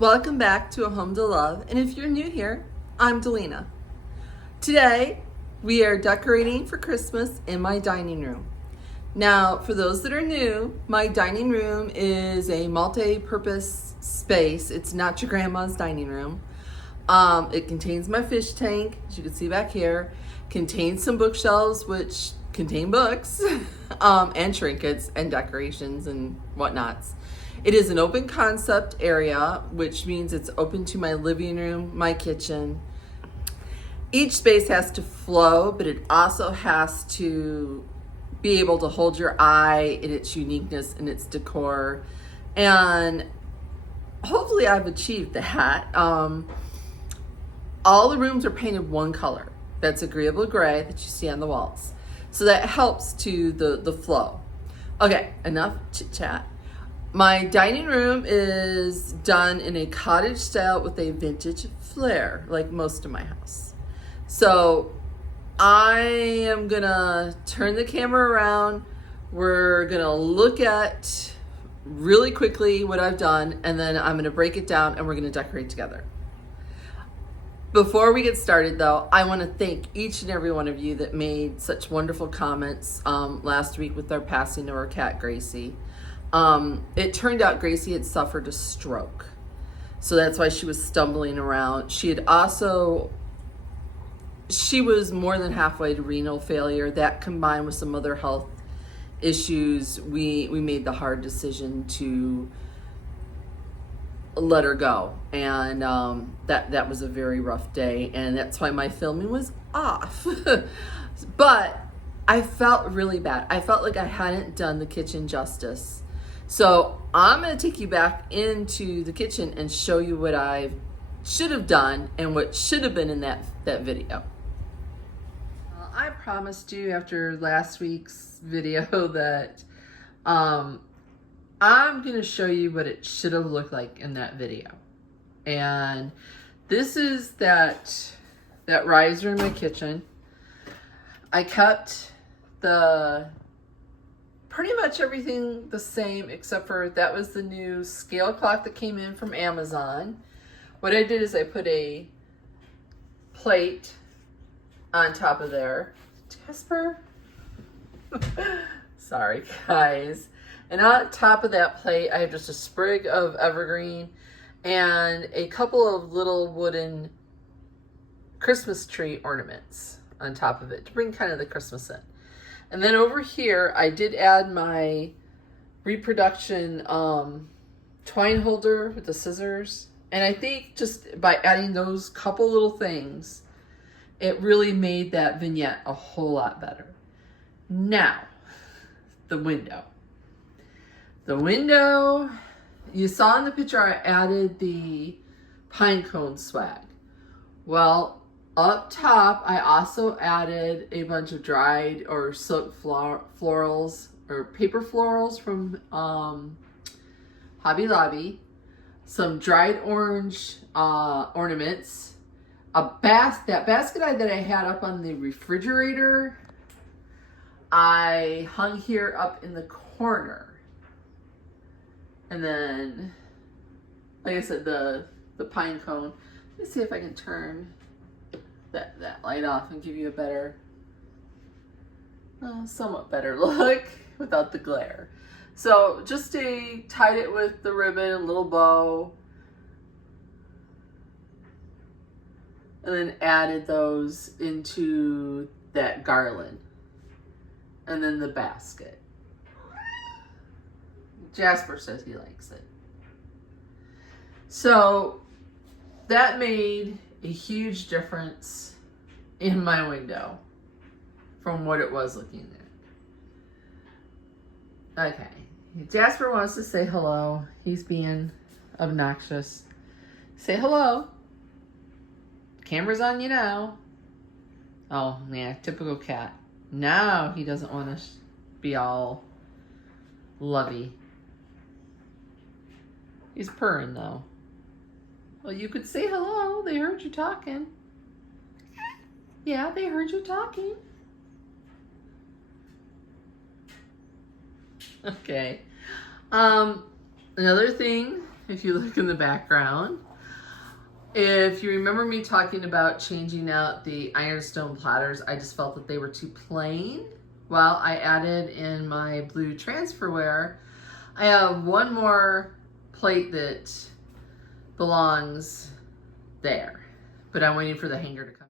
Welcome back to A Home to Love, and if you're new here, I'm Delina. Today, we are decorating for Christmas in my dining room. Now, for those that are new, my dining room is a multi-purpose space. It's not your grandma's dining room. It contains my fish tank, as you can see back here, contains some bookshelves, which contain books, and trinkets and decorations and whatnots. It is an open concept area, which means it's open to my living room, my kitchen. Each space has to flow, but it also has to be able to hold your eye in its uniqueness and its decor. And hopefully I've achieved that. All the rooms are painted one color. That's agreeable gray that you see on the walls. So that helps to the flow. Okay, enough chit chat. My dining room is done in a cottage style with a vintage flair, like most of my house. So I am gonna turn the camera around. We're gonna look at really quickly what I've done, and then I'm gonna break it down and we're gonna decorate together. Before we get started though, I wanna thank each and every one of you that made such wonderful comments last week with our passing of our cat, Gracie. It turned out Gracie had suffered a stroke. So that's why she was stumbling around. She was more than halfway to renal failure. That combined with some other health issues, we made the hard decision to let her go. And that was a very rough day. And that's why my filming was off. But I felt really bad. I felt like I hadn't done the kitchen justice. So I'm going to take you back into the kitchen and show you what I should have done and what should have been in that video. I promised you after last week's video that I'm going to show you what it should have looked like in that video. And this is that riser in my kitchen. I kept pretty much everything the same, except for that was the new scale clock that came in from Amazon. What I did is I put a plate on top of there. Jasper? Sorry, guys. And on top of that plate, I have just a sprig of evergreen and a couple of little wooden Christmas tree ornaments on top of it to bring kind of the Christmas in. And then over here, I did add my reproduction twine holder with the scissors. And I think just by adding those couple little things, it really made that vignette a whole lot better. Now, the window. The window, you saw in the picture I added the pine cone swag. Well, up top, I also added a bunch of dried or silk florals or paper florals from Hobby Lobby, some dried orange ornaments, that basket that I had up on the refrigerator, I hung here up in the corner. And then, like I said, the pine cone. Let me see if I can turn that light off and give you a better, somewhat better look without the glare. So just tied it with the ribbon, a little bow, and then added those into that garland, and then the basket. Jasper says he likes it. So that made a huge difference in my window from what it was looking at. Okay, Jasper wants to say hello. He's being obnoxious. Say hello. Camera's on you now. Oh, yeah, typical cat. Now he doesn't want to be all lovey. He's purring though. Well, you could say hello. They heard you talking. Yeah, they heard you talking. Okay. Another thing if you look in the background. If you remember me talking about changing out the ironstone platters, I just felt that they were too plain. Well, I added in my blue transferware. I have one more plate that belongs there, but I'm waiting for the hanger to come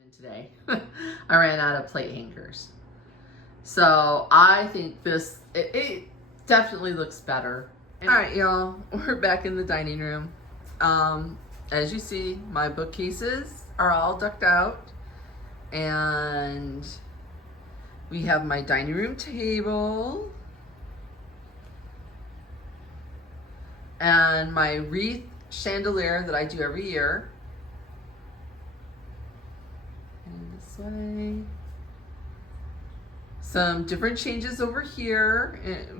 in today. I ran out of plate hangers. So I think this, it definitely looks better. All right, y'all, we're back in the dining room. As you see, my bookcases are all decked out, and we have my dining room table and my wreath chandelier that I do every year. And this way. Some different changes over here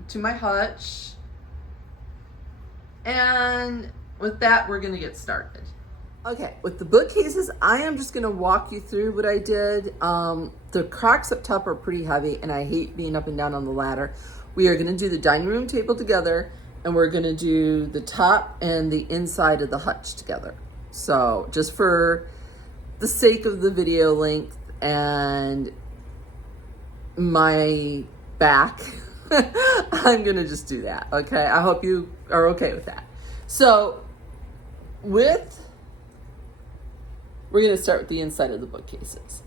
to my hutch. And with that, we're gonna get started. Okay, with the bookcases, I am just gonna walk you through what I did. The cracks up top are pretty heavy, and I hate being up and down on the ladder. We are gonna do the dining room table together, and we're gonna do the top and the inside of the hutch together. So just for the sake of the video length and my back, I'm gonna just do that, okay? I hope you are okay with that. So we're gonna start with the inside of the bookcases.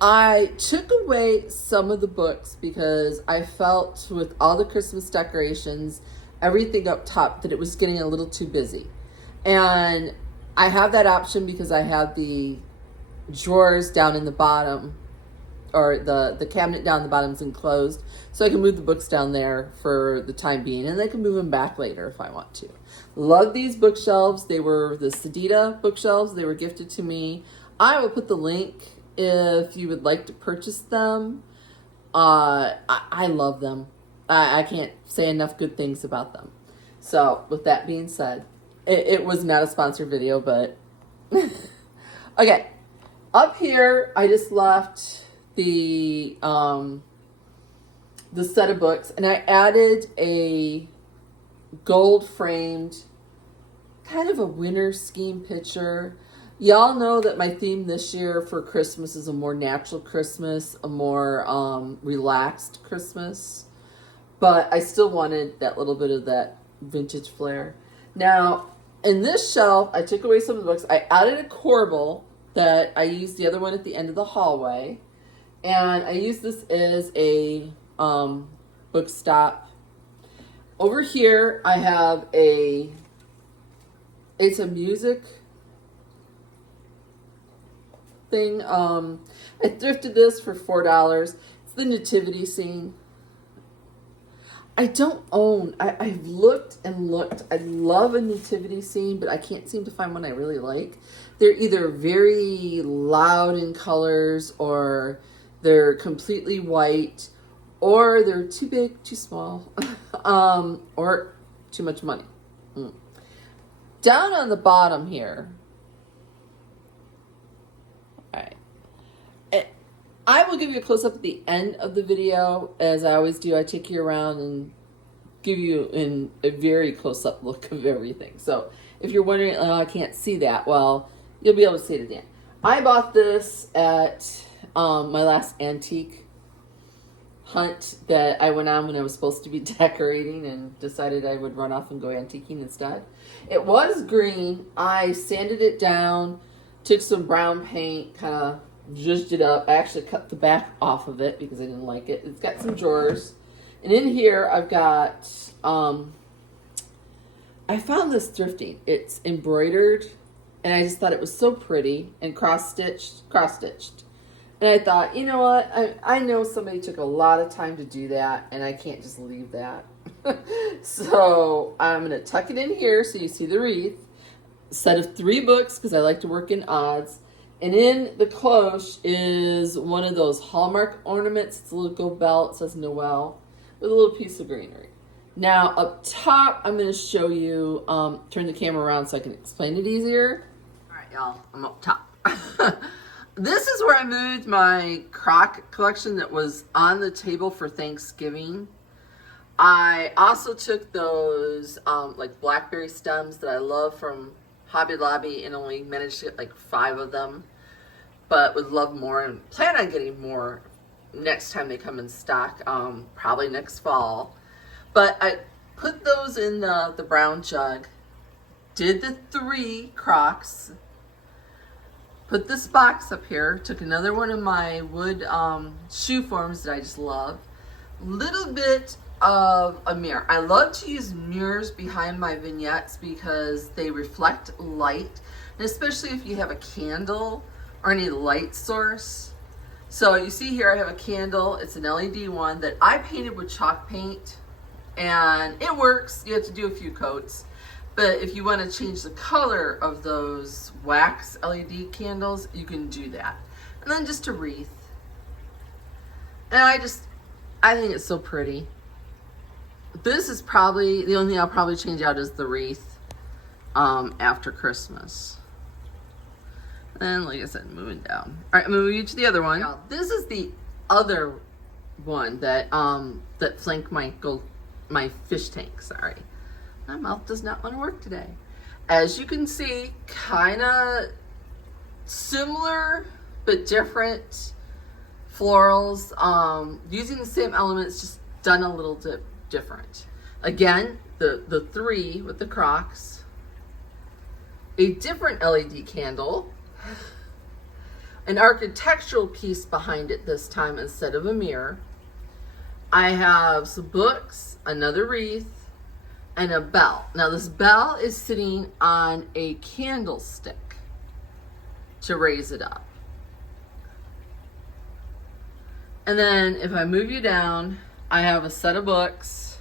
I took away some of the books because I felt with all the Christmas decorations, everything up top, that it was getting a little too busy. And I have that option because I have the drawers down in the bottom, or the cabinet down the bottom is enclosed, so I can move the books down there for the time being, and I can move them back later if I want to. Love these bookshelves. They were the Sedita bookshelves. They were gifted to me. I will put the link if you would like to purchase them. I love them. I can't say enough good things about them. So with that being said, it was not a sponsored video, but okay. Up here, I just left the set of books, and I added a gold framed kind of a winter scheme picture. Y'all know that my theme this year for Christmas is a more natural Christmas, a more relaxed Christmas, but I still wanted that little bit of that vintage flair. Now in this shelf, I took away some of the books. I added a corbel that I used the other one at the end of the hallway. And I use this as a book stop. Over here, I have it's a music thing. I thrifted this for $4. It's the nativity scene. I don't own, I've looked and looked. I love a nativity scene, but I can't seem to find one I really like. They're either very loud in colors, or they're completely white, or they're too big, too small, or too much money. Down on the bottom here, all right, I will give you a close-up at the end of the video, as I always do. I take you around and give you a very close-up look of everything. So if you're wondering, oh, I can't see that, well, you'll be able to see it at the end. I bought this at my last antique hunt that I went on when I was supposed to be decorating, and decided I would run off and go antiquing instead. It was green. I sanded it down, took some brown paint, kind of zhuzhed it up. I actually cut the back off of it because I didn't like it. It's got some drawers. And in here I've got, I found this thrifting. It's embroidered, and I just thought it was so pretty, and cross-stitched. And I thought, you know what? I know somebody took a lot of time to do that, and I can't just leave that. So I'm going to tuck it in here so you see the wreath. Set of 3 books, because I like to work in odds. And in the cloche is one of those Hallmark ornaments. It's a little gold belt. It says Noel, with a little piece of greenery. Now up top, I'm going to show you, turn the camera around so I can explain it easier. All right, y'all, I'm up top. This is where I moved my crock collection that was on the table for Thanksgiving. I also took those like blackberry stems that I love from Hobby Lobby and only managed to get like 5 of them, but would love more and plan on getting more next time they come in stock, probably next fall. But I put those in the brown jug, did the 3 crocks, put this box up here, took another one of my wood shoe forms that I just love, little bit of a mirror. I love to use mirrors behind my vignettes because they reflect light, and especially if you have a candle or any light source. So you see here I have a candle. It's an LED one that I painted with chalk paint, and it works. You have to do a few coats, but if you want to change the color of those wax LED candles, you can do that. And then just a wreath. And I think it's so pretty. This is probably the only thing I'll probably change out is the wreath after Christmas. And like I said, moving down. All right, I'm moving you to the other one. Now, this is the other one that that flanked my fish tank. Sorry, my mouth does not want to work today. As you can see, kind of similar but different florals. Using the same elements, just done a little bit different. Again, the 3 with the crocks, a different LED candle, an architectural piece behind it this time instead of a mirror. I have some books, another wreath, and a bell. Now this bell is sitting on a candlestick to raise it up. And then if I move you down, I have a set of books,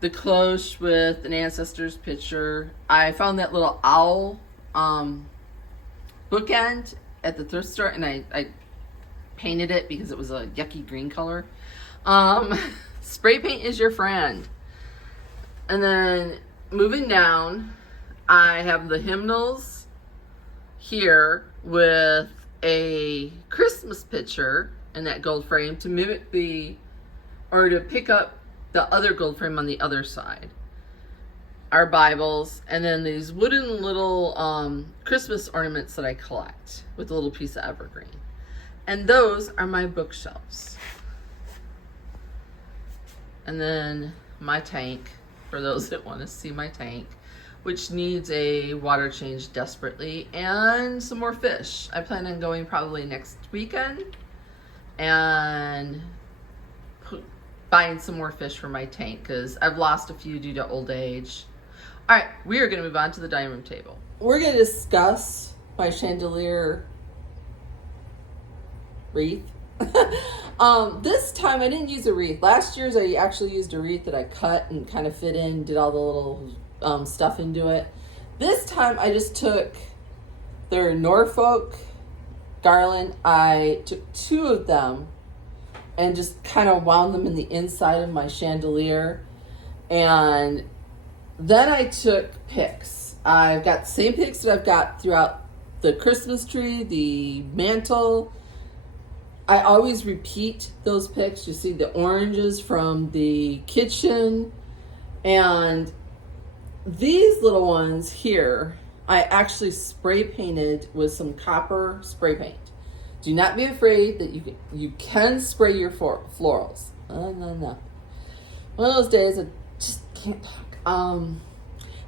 the cloche with an ancestor's picture. I found that little owl bookend at the thrift store, and I painted it because it was a yucky green color. Spray paint is your friend. And then moving down, I have the hymnals here with a Christmas picture in that gold frame to mimic to pick up the other gold frame on the other side. Our Bibles, and then these wooden little Christmas ornaments that I collect with a little piece of evergreen. And those are my bookshelves. And then my tank, for those that want to see my tank, which needs a water change desperately, and some more fish. I plan on going probably next weekend and buying some more fish for my tank because I've lost a few due to old age. All right, we are going to move on to the dining room table. We're going to discuss my chandelier wreath. This time I didn't use a wreath. Last year's I actually used a wreath that I cut and kind of fit in, did all the little stuff into it. This time I just took their Norfolk garland. I took 2 of them and just kind of wound them in the inside of my chandelier. And then I took picks. I've got the same picks that I've got throughout the Christmas tree, the mantle. I always repeat those picks. You see the oranges from the kitchen. And these little ones here, I actually spray painted with some copper spray paint. Do not be afraid that you can spray your florals. No. One of those days I just can't talk.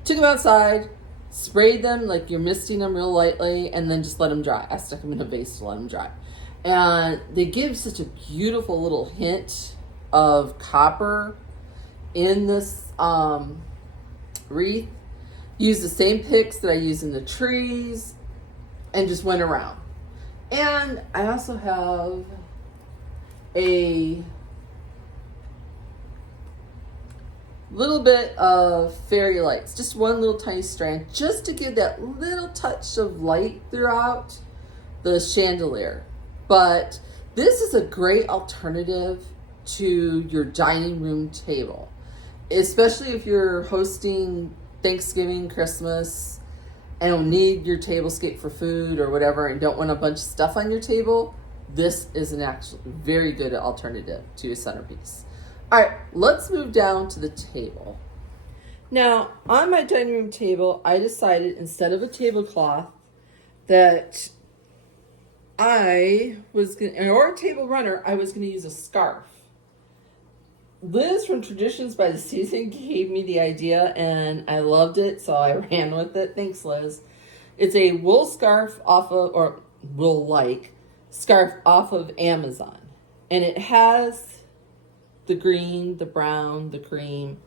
Took them outside, sprayed them like you're misting them real lightly, and then just let them dry. I stuck them in a vase to let them dry. And they give such a beautiful little hint of copper in this wreath. Used the same picks that I use in the trees and just went around. And I also have a little bit of fairy lights, just one little tiny strand, just to give that little touch of light throughout the chandelier. But this is a great alternative to your dining room table, especially if you're hosting Thanksgiving, Christmas, and don't need your tablescape for food or whatever and don't want a bunch of stuff on your table, this is an actually very good alternative to your centerpiece. All right, let's move down to the table. Now, on my dining room table, I decided instead of a tablecloth that I was going to, or a table runner, I was going to use a scarf. Liz from Traditions by the Season gave me the idea and I loved it, so I ran with it. Thanks, Liz. It's a wool scarf off of, or wool-like scarf off of Amazon. And it has the green, the brown, the cream.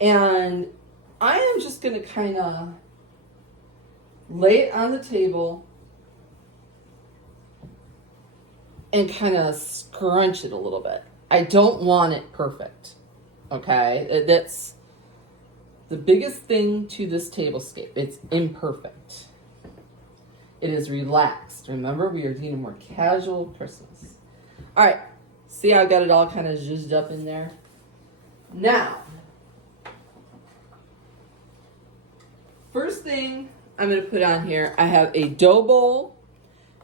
And I am just going to kind of lay it on the table and kind of scrunch it a little bit. I don't want it perfect, okay? That's the biggest thing to this tablescape. It's imperfect. It is relaxed. Remember, we are doing a more casual Christmas. All right, see how I got it all kind of zhuzhed up in there? Now, first thing I'm going to put on here, I have a dough bowl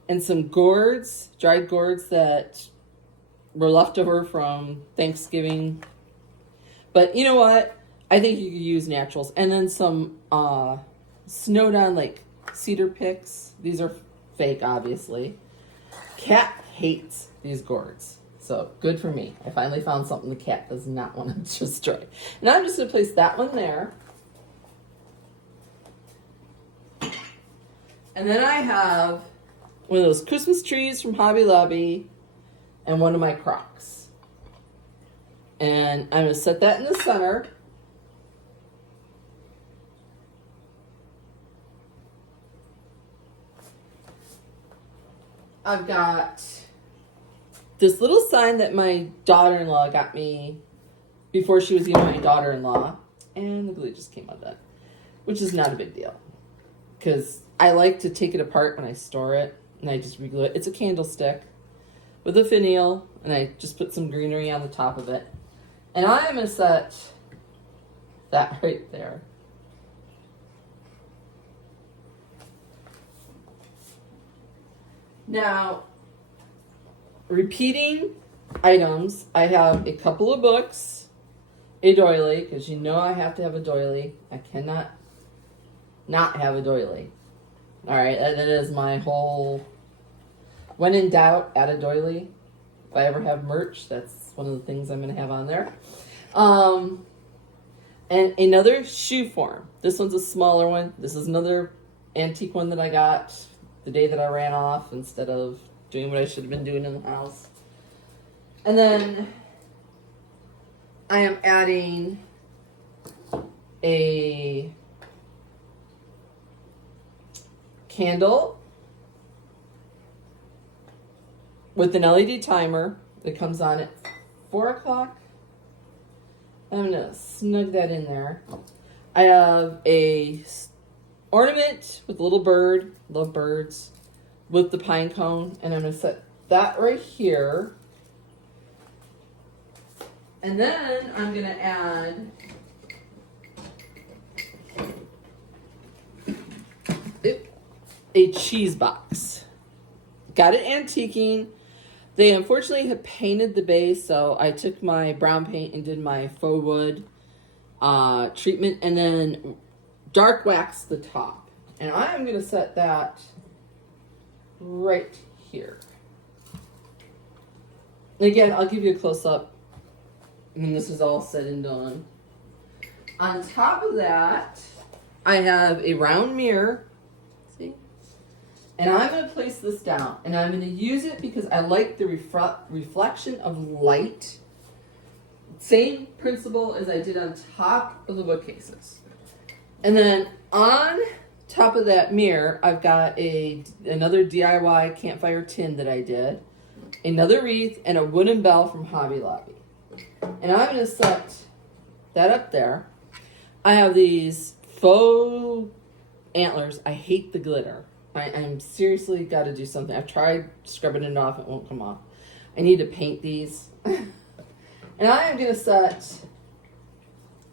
and some gourds, dried gourds that were left over from Thanksgiving. But you know what? I think you could use naturals. And then some snowed on like cedar picks. These are fake, obviously. Cat hates these gourds. So good for me. I finally found something the cat does not want to destroy. Now I'm just going to place that one there. And then I have one of those Christmas trees from Hobby Lobby and one of my Crocs. And I'm going to set that in the center. I've got this little sign that my daughter-in-law got me before she was even my daughter-in-law. And the glue just came undone, which is not a big deal. Because I like to take it apart when I store it, and I just reglue it. It's a candlestick with a finial, and I just put some greenery on the top of it. And I am going to set that right there. Now, repeating items, I have a couple of books, a doily, because you know I have to have a doily. I cannot not have a doily. All right, that is my whole, when in doubt, add a doily. If I ever have merch, that's one of the things I'm going to have on there. And another shoe form. This one's a smaller one. This is another antique one that I got the day that I ran off instead of doing what I should have been doing in the house. And then I am adding a candle with an LED timer that comes on at 4 o'clock. I'm going to snug that in there. I have a ornament with a little bird, love birds, with the pine cone, and I'm going to set that right here. And then I'm going to add a cheese box. Got it antiquing. They unfortunately had painted the base, so I took my brown paint and did my faux wood treatment, and then dark waxed the top. And I am going to set that right here. And again, I'll give you a close-up when this is all said and done. On top of that, I have a round mirror. See? And I'm going to place this down. And I'm going to use it because I like the reflection of light. Same principle as I did on top of the bookcases. And then on top of that mirror, I've got another DIY campfire tin that I did, another wreath, and a wooden bell from Hobby Lobby. And I'm going to set that up there. I have these faux antlers. I hate the glitter. I'm seriously got to do something. I've tried scrubbing it off. It won't come off. I need to paint these. And I am going to set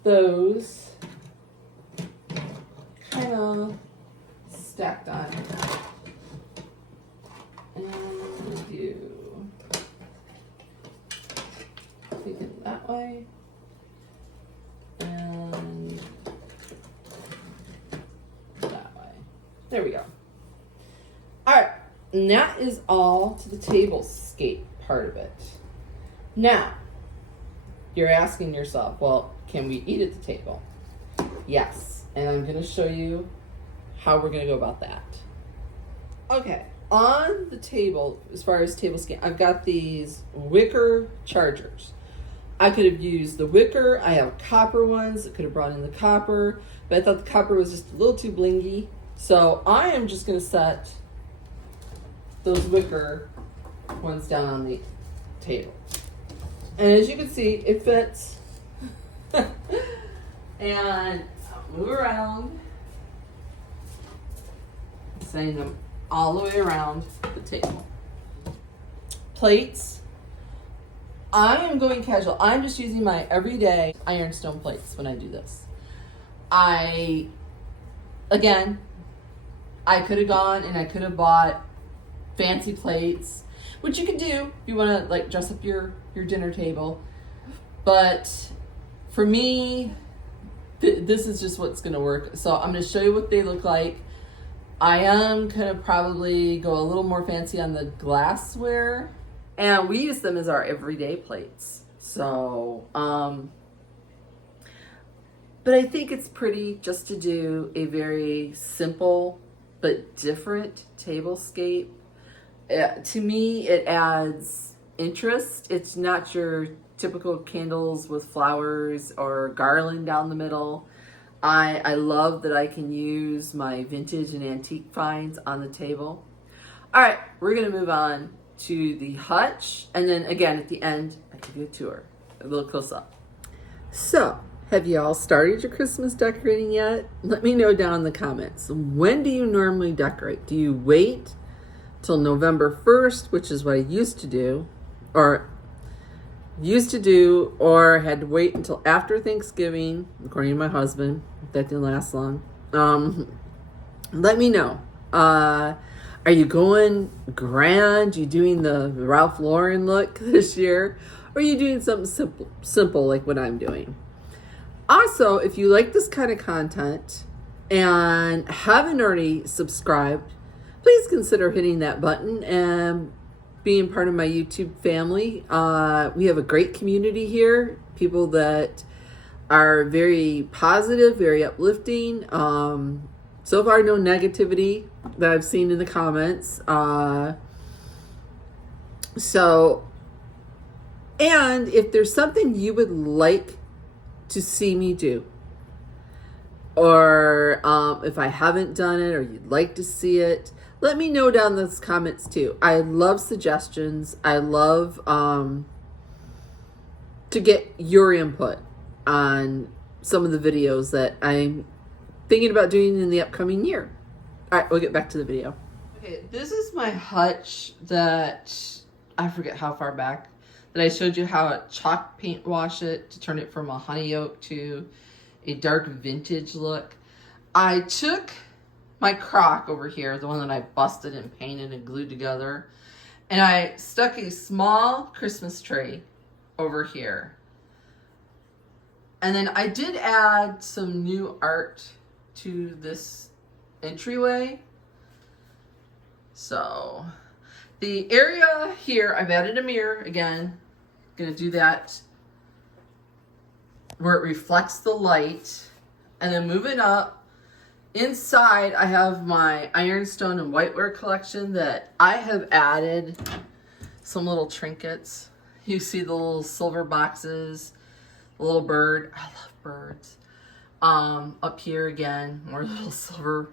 those kind of stacked on. And I'm going to do, take it that way. And that way. There we go. All right, and that is all to the tablescape part of it. Now, you're asking yourself, well, can we eat at the table? Yes, and I'm going to show you how we're going to go about that. Okay, on the table, as far as tablescape, I've got these wicker chargers. I could have used the wicker. I have copper ones. I could have brought in the copper, but I thought the copper was just a little too blingy. So I am just going to set those wicker ones down on the table. And as you can see, it fits. And I'll move around, setting them all the way around the table. Plates. I am going casual. I'm just using my everyday ironstone plates when I do this. Again, I could have gone and I could have bought fancy plates, which you can do if you want to like dress up your dinner table. But for me, this is just what's going to work. So I'm going to show you what they look like. I am going to probably go a little more fancy on the glassware. And we use them as our everyday plates. So, but I think it's pretty just to do a very simple but different tablescape. To me, it adds interest. It's not your typical candles with flowers or garland down the middle. I love that I can use my vintage and antique finds on the table. All right, we're gonna move on to the Hutch, and then again at the end I give you a tour, a little close up. So, have you all started your Christmas decorating yet? Let me know down in the comments. When do you normally decorate? Do you wait till November 1st, which is what I used to do, or had to wait until after Thanksgiving, according to my husband? That didn't last long. Let me know. Are you going grand? You doing the Ralph Lauren look this year? Or are you doing something simple like what I'm doing? Also, if you like this kind of content and haven't already subscribed, please consider hitting that button and being part of my YouTube family. We have a great community here. People that are very positive, very uplifting. So far, no negativity that I've seen in the comments. And if there's something you would like to see me do, or if I haven't done it or you'd like to see it, let me know down in those comments too. I love suggestions. I love to get your input on some of the videos that I'm thinking about doing in the upcoming year. All right, we'll get back to the video. Okay, this is my Hutch that I forget how far back that I showed you how to chalk paint wash it to turn it from a honey oak to a dark vintage look. I took my crock over here, the one that I busted and painted and glued together, and I stuck a small Christmas tree over here. And then I did add some new art to this entryway. So the area here, I've added a mirror again. Gonna do that where it reflects the light. And then moving up inside, I have my ironstone and whiteware collection that I have added some little trinkets. You see the little silver boxes, the little bird. I love birds. Up here again, more little silver.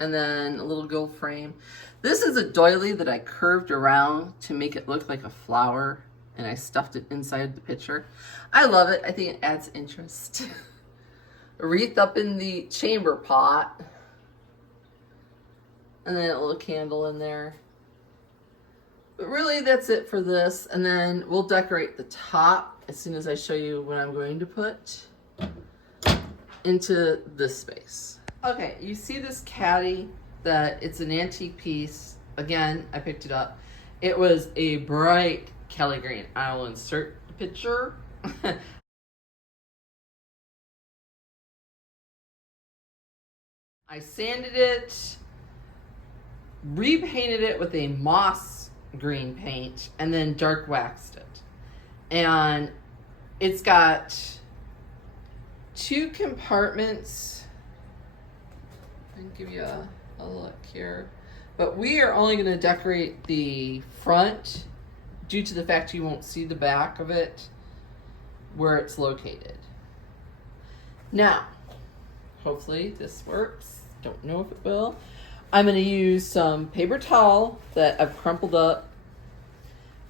And then a little gold frame. This is a doily that I curved around to make it look like a flower, and I stuffed it inside the picture. I love it. I think it adds interest. A wreath up in the chamber pot. And then a little candle in there. But really, that's it for this. And then we'll decorate the top as soon as I show you what I'm going to put. into this space. Okay, you see this caddy that it's an antique piece. Again, I picked it up. It was a bright Kelly green. I will insert the picture. I sanded it, repainted it with a moss green paint, and then dark waxed it. And it's got 2 compartments. I'll give you a look here. But we are only going to decorate the front due to the fact you won't see the back of it where it's located. Now, hopefully this works. Don't know if it will. I'm going to use some paper towel that I've crumpled up,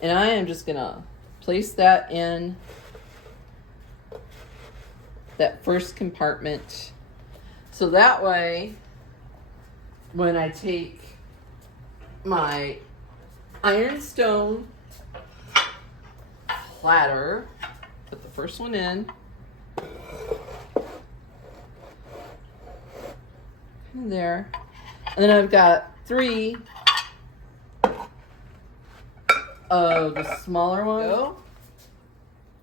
and I am just going to place that in that first compartment. So that way, when I take my ironstone platter, put the first one in, there, and then I've got 3 of the smaller ones.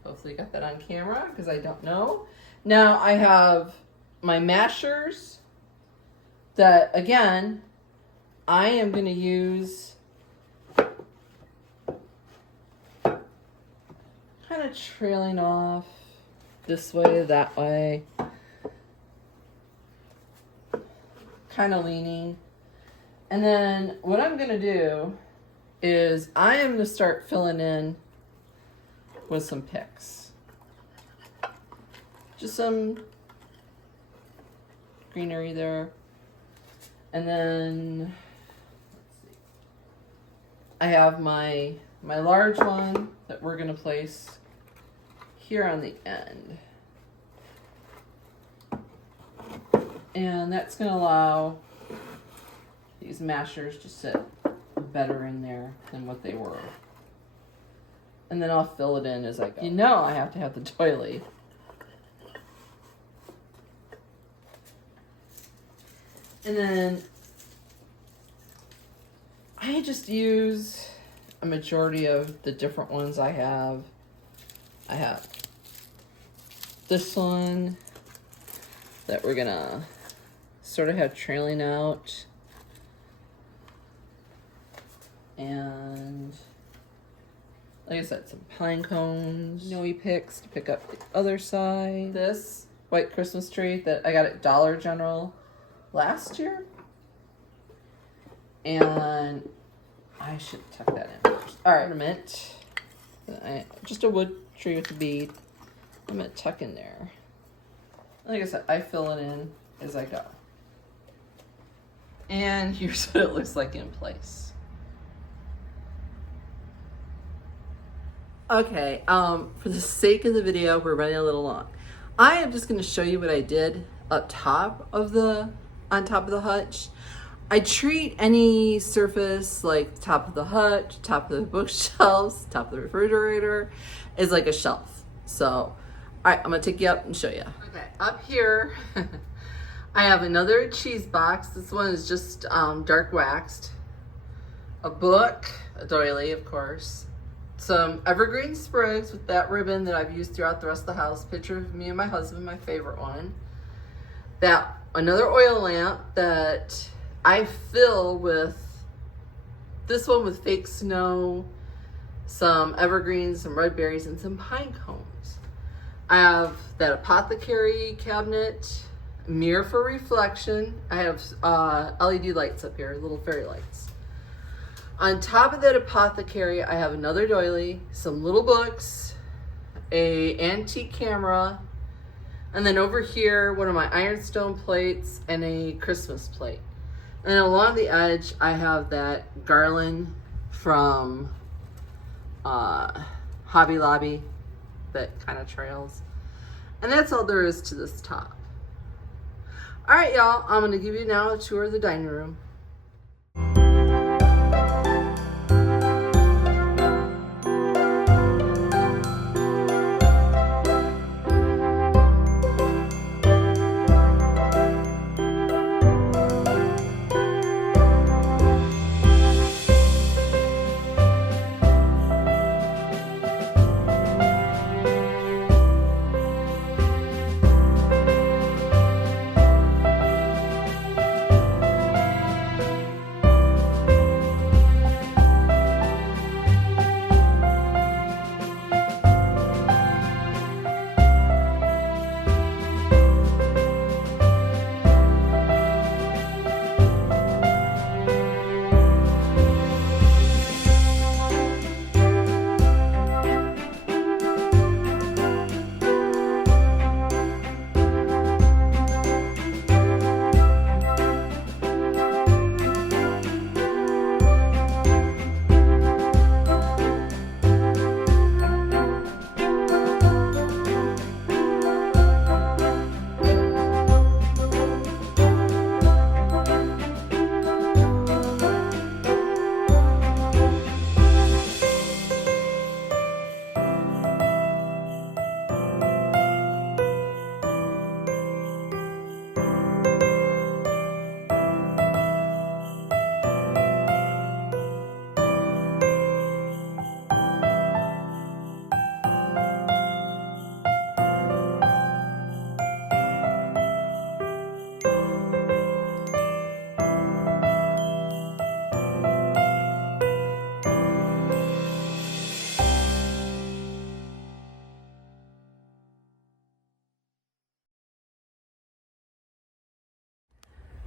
Hopefully you got that on camera because I don't know. Now I have my mashers that, again, I am going to use kind of trailing off this way, that way. Kind of leaning. And then what I'm going to do is I am going to start filling in with some picks. Just some greenery there. And then let's see. I have my large one that we're going to place here on the end. And that's going to allow these mashers to sit better in there than what they were. And then I'll fill it in as I go. You know I have to have the doily. And then I just use a majority of the different ones I have. I have this one that we're gonna sort of have trailing out, and like I said, some pine cones, snowy picks to pick up the other side. This white Christmas tree that I got at Dollar General last year, and I should tuck that in first. All right, ornament, just a wood tree with a bead. I'm gonna tuck in there. Like I said, I fill it in as I go. And here's what it looks like in place. Okay, for the sake of the video, we're running a little long. I am just gonna show you what I did up top of on top of the hutch. I treat any surface like the top of the hutch, top of the bookshelves, top of the refrigerator is like a shelf. So, all right, I'm gonna take you up and show you. Okay, up here, I have another cheese box. This one is just dark waxed. A book, a doily, of course. Some evergreen sprigs with that ribbon that I've used throughout the rest of the house. Picture of me and my husband, my favorite one. Another oil lamp that I fill with this one with fake snow, some evergreens, some red berries, and some pine cones. I have that apothecary cabinet, mirror for reflection. I have LED lights up here, little fairy lights. On top of that apothecary, I have another doily, some little books, a antique camera, and then over here, one of my ironstone plates and a Christmas plate. And then along the edge, I have that garland from Hobby Lobby that kind of trails. And that's all there is to this top. All right, y'all, I'm gonna give you now a tour of the dining room.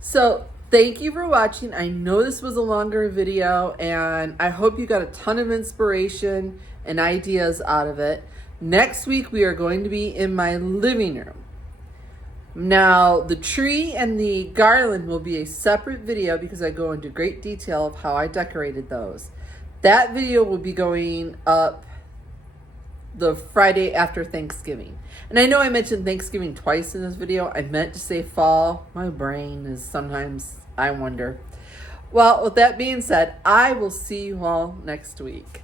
So thank you for watching. I know this was a longer video, and I hope you got a ton of inspiration and ideas out of it. Next week, we are going to be in my living room. Now, the tree and the garland will be a separate video because I go into great detail of how I decorated those. That video will be going up the Friday after Thanksgiving. And I know I mentioned Thanksgiving twice in this video. I meant to say fall. My brain is sometimes, I wonder. Well, with that being said, I will see you all next week.